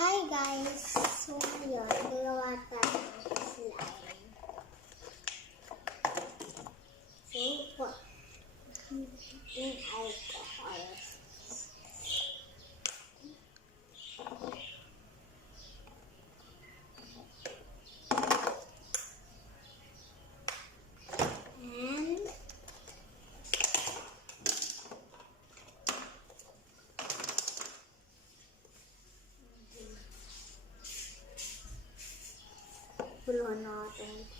Hi guys! So ngayon, gagawa tayo ng slime. So, in alcohol. And puluhan natin.